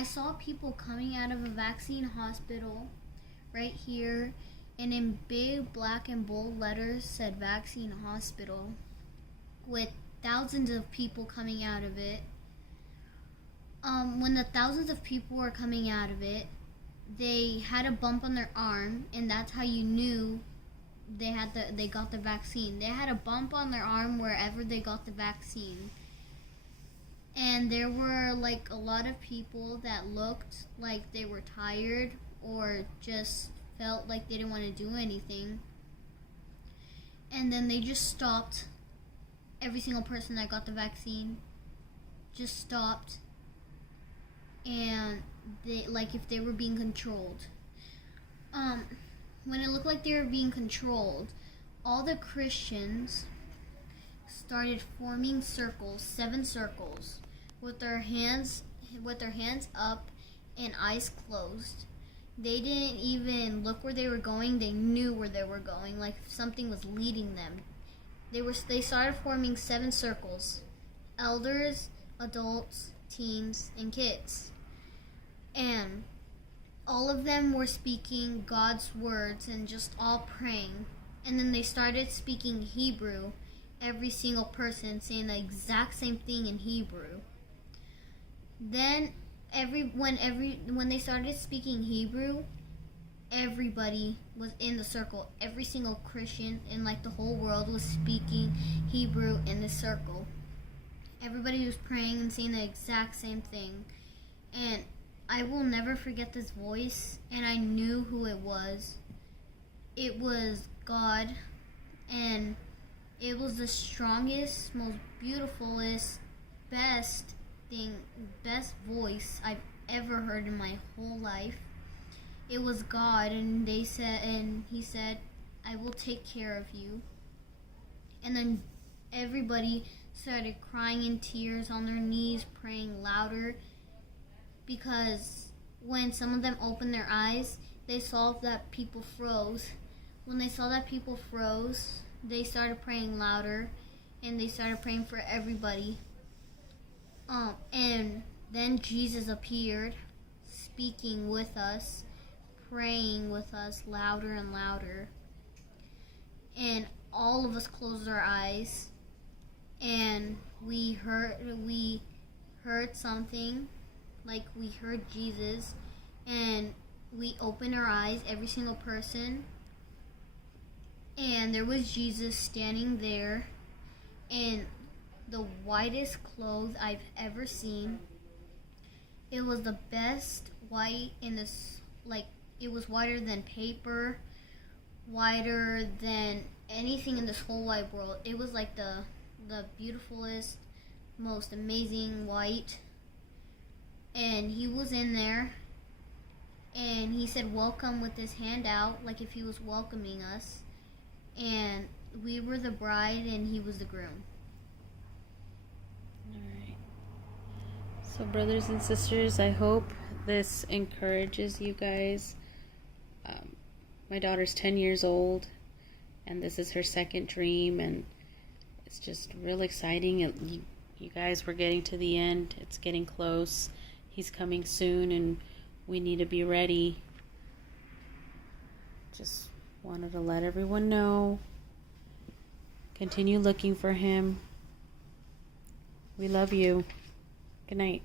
I saw people coming out of a vaccine hospital right here, and in big black and bold letters said vaccine hospital, with thousands of people coming out of it. When the thousands of people were coming out of it, they had a bump on their arm, and that's how you knew they got the vaccine. They had a bump on their arm wherever they got the vaccine. And there were like a lot of people that looked like they were tired or just felt like they didn't want to do anything. And then they just stopped. Every single person that got the vaccine just stopped, and they, like, if they were being controlled. When it looked like they were being controlled, all the Christians started forming circles, 7 circles, with their hands up and eyes closed. They didn't even look where they were going. They knew where they were going, like if something was leading them. They started forming 7 circles: elders, adults, teens, and kids. And all of them were speaking God's words and just all praying. And then they started speaking Hebrew, every single person saying the exact same thing in Hebrew. Then when they started speaking Hebrew, everybody was in the circle. Every single Christian in like the whole world was speaking Hebrew in the circle. Everybody was praying and saying the exact same thing. And I will never forget this voice, and I knew who it was. It was God, and it was the strongest, most beautifulest, best voice I've ever heard in my whole life. It was God, and he said, "I will take care of you." And then everybody started crying in tears on their knees, praying louder, because when some of them opened their eyes, they saw that people froze. When they saw that people froze, they started praying louder, and they started praying for everybody. And then Jesus appeared, speaking with us, praying with us louder and louder. And all of us closed our eyes, and we heard something, like we heard Jesus, and we opened our eyes, every single person, and there was Jesus standing there in the whitest clothes I've ever seen. It was the best white in this, like, it was whiter than paper, whiter than anything in this whole wide world. It was like the beautifulest, most amazing white. And he was in there, and he said welcome with his hand out, like if he was welcoming us. And we were the bride, and he was the groom. Alright. So brothers and sisters, I hope this encourages you guys. My daughter's 10 years old, and this is her second dream, and it's just real exciting. You guys, we're getting to the end. It's getting close. He's coming soon, and we need to be ready. Just wanted to let everyone know. Continue looking for him. We love you. Good night.